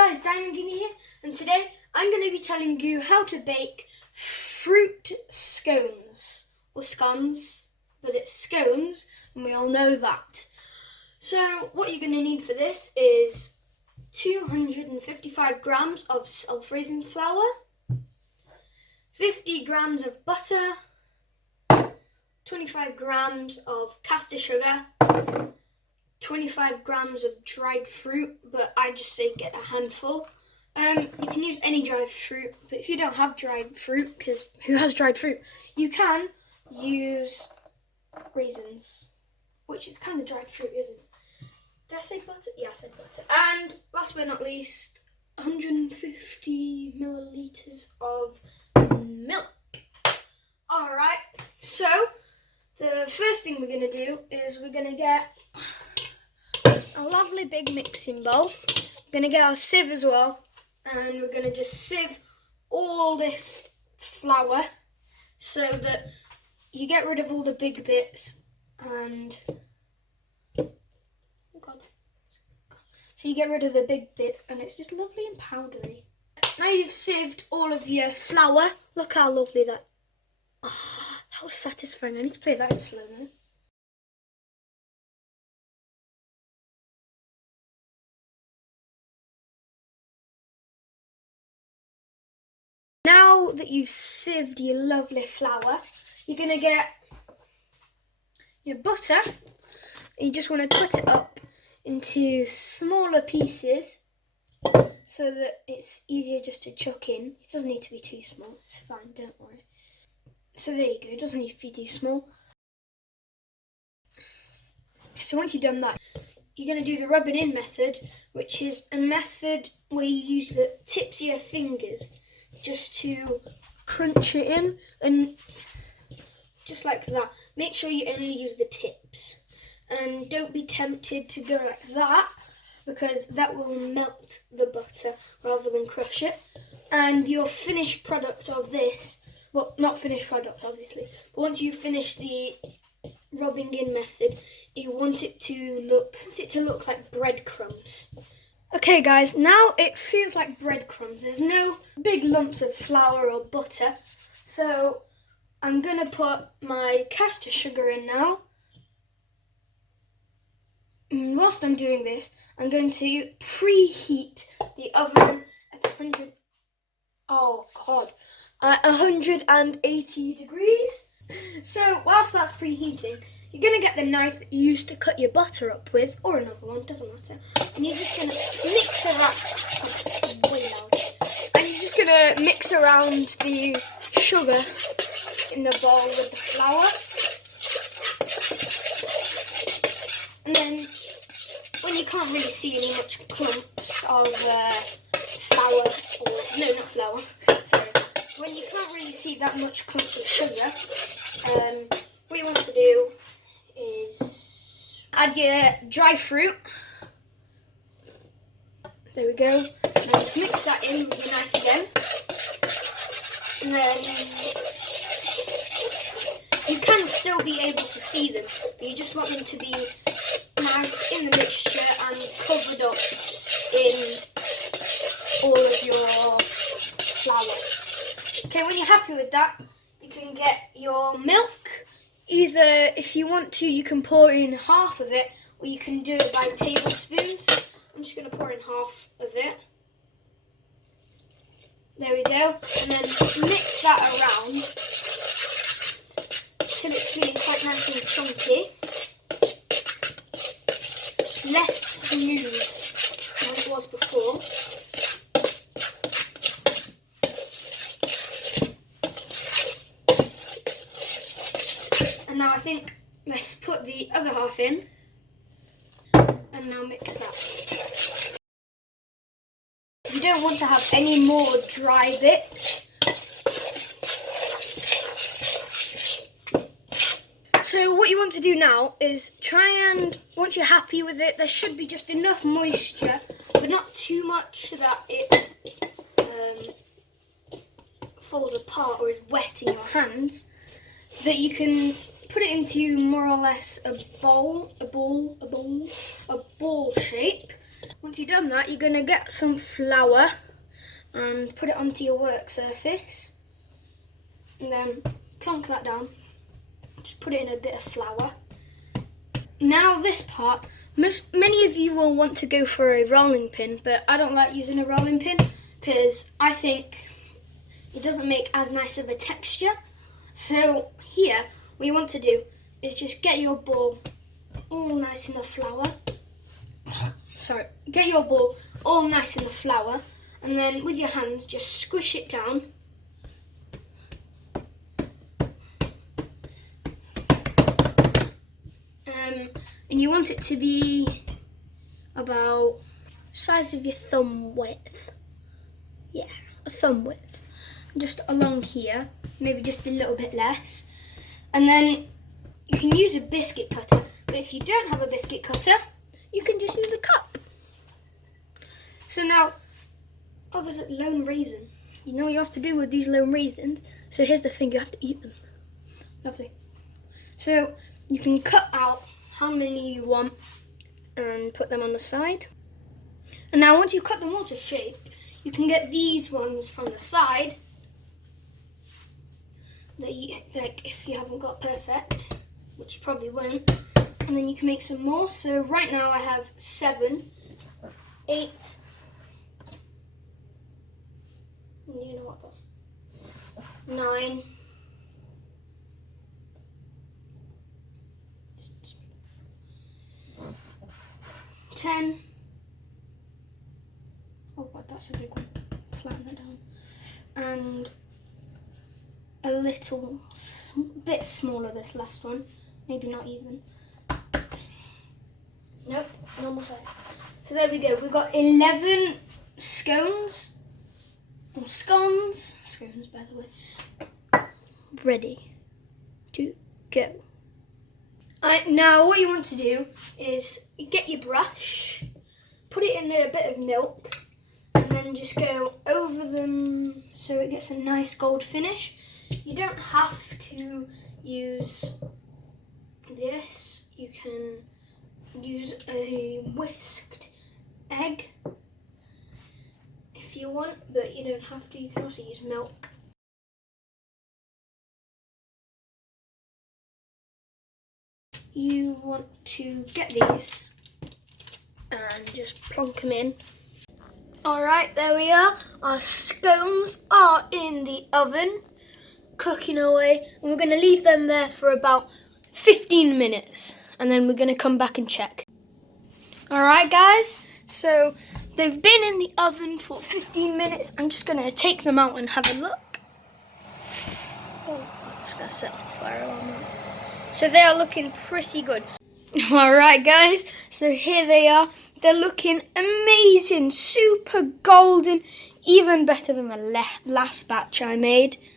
guys, Diamond Guinea here, and today I'm going to be telling you how to bake fruit scones, or scones, but it's scones, and we all know that. So what you're going to need for this is 255 grams of self-raising flour, 50 grams of butter, 25 grams of caster sugar, 25 grams of dried fruit, but I just say get a handful. You can use any dried fruit, but if you don't have dried fruit, because who has dried fruit, you can use raisins, which is kind of dried fruit, isn't it? Did I say butter? Yeah, I said butter. And last but not least, 150 millilitres of milk. Alright, so the first thing we're going to do is we're going to get a lovely big mixing bowl. We're going to get our sieve as well, and we're going to just sieve all this flour so that you get rid of all the big bits, and so you get rid of the big bits and it's just lovely and powdery. Now you've sieved all of your flour. Look how lovely that. Oh, that was satisfying. I need to play that in slow-mo. Now that you've sieved your lovely flour, you're going to get your butter. You just want to cut it up into smaller pieces so that it's easier just to chuck in. It doesn't need to be too small, it's fine, don't worry. So there you go, it doesn't need to be too small. So once you've done that, you're going to do the rubbing in method, which is a method where you use the tips of your fingers just to crunch it in, and just like that. Make sure you only use the tips, and don't be tempted to go like that, because that will melt the butter rather than crush it. And your finished product of this, well, not finished product obviously, but once you finish the rubbing in method, you want it to look like breadcrumbs. Okay guys, now it feels like breadcrumbs. There's no big lumps of flour or butter. So I'm going to put my caster sugar in now. And whilst I'm doing this, I'm going to preheat the oven at 180 degrees. So whilst that's preheating, you're going to get the knife that you used to cut your butter up with, or another one, doesn't matter. And you're just going to mix around. Oh, it's way loud. And you're just going to mix around the sugar in the bowl with the flour. And then when you can't really see any much clumps of flour, or no, not flour, sorry. When you can't really see that much clumps of sugar, what you want to do is add your dry fruit. There we go. Now just mix that in with your knife again. And then you can still be able to see them, but you just want them to be nice in the mixture and covered up in all of your flour. Okay, when you're happy with that, you can get your milk. Either, if you want to, you can pour in half of it, or you can do it by tablespoons. I'm just going to pour in half of it. There we go. And then mix that around till it's feeling quite nice and chunky. Less smooth than it was before. And now I think let's put the other half in, and now mix that. You don't want to have any more dry bits. So what you want to do now is try and, once you're happy with it, there should be just enough moisture, but not too much so that it falls apart or is wet in your hands, that you can put it into more or less a ball shape. Once you've done that, you're going to get some flour and put it onto your work surface. And then plonk that down. Just put it in a bit of flour. Now this part, many of you will want to go for a rolling pin, but I don't like using a rolling pin because I think it doesn't make as nice of a texture. So here, what you want to do is just get your ball all nice in the flour. Sorry, get your ball all nice in the flour, and then with your hands just squish it down. And you want it to be about size of your thumb width. Yeah, a thumb width. Just along here, maybe just a little bit less. And then you can use a biscuit cutter, but if you don't have a biscuit cutter, you can just use a cup. So now, oh, there's a lone raisin. You know what you have to do with these lone raisins? So here's the thing, you have to eat them. Lovely. So you can cut out how many you want and put them on the side. And now once you cut them all to shape, you can get these ones from the side. That you, like if you haven't got perfect, which you probably won't. And then you can make some more. So right now I have 7, 8. You know what that's? 9. 10. Oh, but that's a big one. Flatten that down. And a little bit smaller, this last one. Maybe not even. Nope, normal size. So there we go. We've got 11 scones. Or scones. Scones, by the way. Ready to go. Now what you want to do is get your brush, put it in a bit of milk, and then just go over them so it gets a nice gold finish. You don't have to use this. You can use a whisked egg if you want, but you don't have to. You can also use milk. You want to get these and just plonk them in. Alright, there we are. Our scones are in the oven, cooking away, and we're going to leave them there for about 15 minutes, and then we're going to come back and check. Alright guys, so they've been in the oven for 15 minutes. I'm just going to take them out and have a look. Oh, I'm just going to set off the fire alarm now. So they are looking pretty good. Alright guys, so here they are. They're looking amazing, super golden, even better than the last batch I made.